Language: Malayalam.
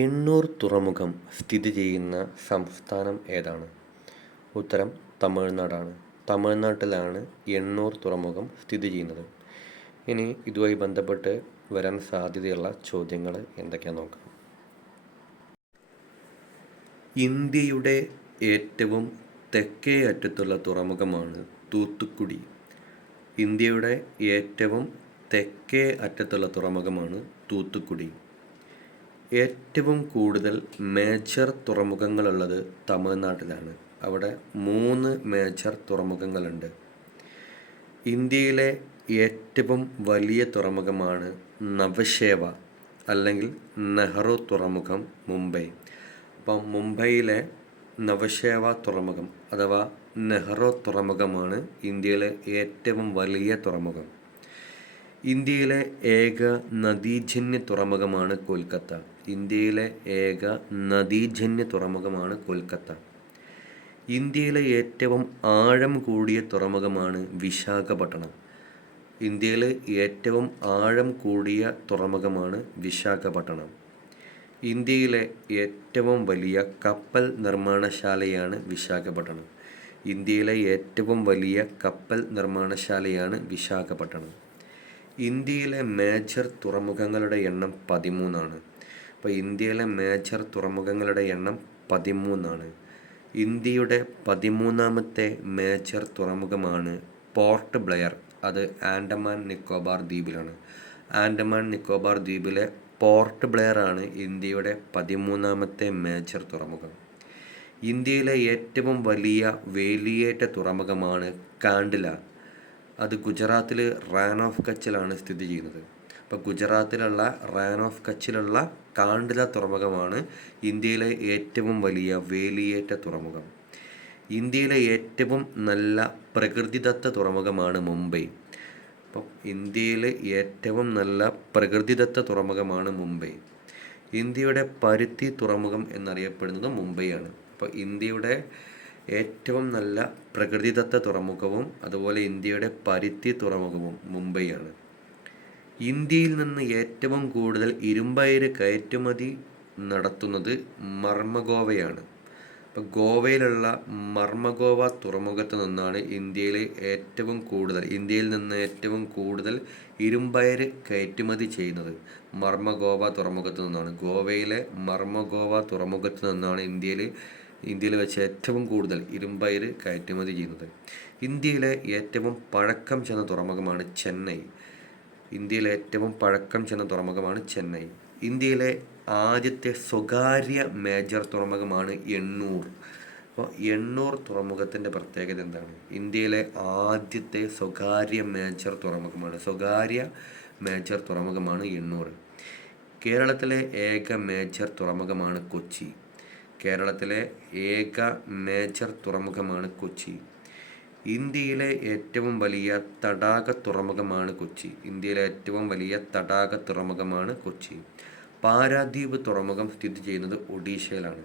എണ്ണൂർ തുറമുഖം സ്ഥിതി ചെയ്യുന്ന സംസ്ഥാനം ഏതാണ്? ഉത്തരം തമിഴ്നാടാണ്. തമിഴ്നാട്ടിലാണ് എണ്ണൂർ തുറമുഖം സ്ഥിതി ചെയ്യുന്നത്. ഇനി ഇതുമായി ബന്ധപ്പെട്ട് വരാൻ സാധ്യതയുള്ള ചോദ്യങ്ങൾ എന്തൊക്കെയാണെന്ന് നോക്കാം. ഇന്ത്യയുടെ ഏറ്റവും തെക്കേ അറ്റത്തുള്ള തുറമുഖമാണ് തൂത്തുക്കുടി. ഇന്ത്യയുടെ ഏറ്റവും തെക്കേ അറ്റത്തുള്ള തുറമുഖമാണ് തൂത്തുക്കുടി. ഏറ്റവും കൂടുതൽ മേജർ തുറമുഖങ്ങളുള്ളത് തമിഴ്നാട്ടിലാണ്. അവിടെ 3 മേജർ തുറമുഖങ്ങളുണ്ട്. ഇന്ത്യയിലെ ഏറ്റവും വലിയ തുറമുഖമാണ് നവശേവ അല്ലെങ്കിൽ നെഹ്റു തുറമുഖം, മുംബൈ. അപ്പം മുംബൈയിലെ നവശേവ തുറമുഖം അഥവാ നെഹ്റു തുറമുഖമാണ് ഇന്ത്യയിലെ ഏറ്റവും വലിയ തുറമുഖം. ഇന്ത്യയിലെ ഏക നദീജന്യ തുറമുഖമാണ് കൊൽക്കത്ത. ഇന്ത്യയിലെ ഏക നദീജന്യ തുറമുഖമാണ് കൊൽക്കത്ത. ഇന്ത്യയിലെ ഏറ്റവും ആഴം കൂടിയ തുറമുഖമാണ് വിശാഖപട്ടണം. ഇന്ത്യയിലെ ഏറ്റവും ആഴം കൂടിയ തുറമുഖമാണ് വിശാഖപട്ടണം. ഇന്ത്യയിലെ ഏറ്റവും വലിയ കപ്പൽ നിർമ്മാണശാലയാണ് വിശാഖപട്ടണം. ഇന്ത്യയിലെ ഏറ്റവും വലിയ കപ്പൽ നിർമ്മാണശാലയാണ് വിശാഖപട്ടണം. ഇന്ത്യയിലെ മേജർ തുറമുഖങ്ങളുടെ എണ്ണം 13 അപ്പോൾ ഇന്ത്യയിലെ മേജർ തുറമുഖങ്ങളുടെ എണ്ണം 13. ഇന്ത്യയുടെ 13ാമത്തെ മേജർ തുറമുഖമാണ് പോർട്ട് ബ്ലെയർ. അത് ആൻഡമാൻ നിക്കോബാർ ദ്വീപിലാണ്. ആൻഡമാൻ നിക്കോബാർ ദ്വീപിലെ പോർട്ട് ബ്ലെയർ ആണ് ഇന്ത്യയുടെ 13ാമത്തെ മേജർ തുറമുഖം. ഇന്ത്യയിലെ ഏറ്റവും വലിയ വേലിയേറ്റ തുറമുഖമാണ് കാണ്ഡ്ല. അത് ഗുജറാത്തിൽ റാൻ ഓഫ് കച്ചിലാണ് സ്ഥിതി ചെയ്യുന്നത്. അപ്പോൾ ഗുജറാത്തിലുള്ള റാൻ ഓഫ് കച്ചിലുള്ള കാണ്ഡ്ല തുറമുഖമാണ് ഇന്ത്യയിലെ ഏറ്റവും വലിയ വേലിയേറ്റ തുറമുഖം. ഇന്ത്യയിലെ ഏറ്റവും നല്ല പ്രകൃതിദത്ത തുറമുഖമാണ് മുംബൈ. അപ്പം ഇന്ത്യയിലെ ഏറ്റവും നല്ല പ്രകൃതിദത്ത തുറമുഖമാണ് മുംബൈ. ഇന്ത്യയുടെ പരുത്തി തുറമുഖം എന്നറിയപ്പെടുന്നത് മുംബൈയാണ്. അപ്പോൾ ഇന്ത്യയുടെ ഏറ്റവും നല്ല പ്രകൃതിദത്ത തുറമുഖവും അതുപോലെ ഇന്ത്യയുടെ പരുത്തി തുറമുഖവും മുംബൈയാണ്. ഇന്ത്യയിൽ നിന്ന് ഏറ്റവും കൂടുതൽ ഇരുമ്പയിര് കയറ്റുമതി നടത്തുന്നത് മർമഗോവയാണ്. അപ്പോൾ ഗോവയിലുള്ള മർമഗോവ തുറമുഖത്ത് നിന്നാണ് ഇന്ത്യയിൽ നിന്ന് ഏറ്റവും കൂടുതൽ ഇരുമ്പയിര് കയറ്റുമതി ചെയ്യുന്നത്. മർമഗോവ തുറമുഖത്ത് നിന്നാണ്. ഗോവയിലെ മർമഗോവ തുറമുഖത്ത് നിന്നാണ് ഇന്ത്യയിൽ വെച്ച് ഏറ്റവും കൂടുതൽ ഇരുമ്പയിര് കയറ്റുമതി ചെയ്യുന്നത്. ഇന്ത്യയിലെ ഏറ്റവും പഴക്കം ചെന്ന തുറമുഖമാണ് ചെന്നൈ. ഇന്ത്യയിലെ ആദ്യത്തെ സ്വകാര്യ മേജർ തുറമുഖമാണ് എണ്ണൂർ. അപ്പോൾ എണ്ണൂർ തുറമുഖത്തിൻ്റെ പ്രത്യേകത എന്താണ്? ഇന്ത്യയിലെ ആദ്യത്തെ സ്വകാര്യ മേജർ തുറമുഖമാണ് എണ്ണൂർ. കേരളത്തിലെ ഏക മേജർ തുറമുഖമാണ് കൊച്ചി. ഇന്ത്യയിലെ ഏറ്റവും വലിയ തടാക തുറമുഖമാണ് കൊച്ചി. പാരാദ്വീപ് തുറമുഖം സ്ഥിതി ചെയ്യുന്നത് ഒഡീഷയിലാണ്.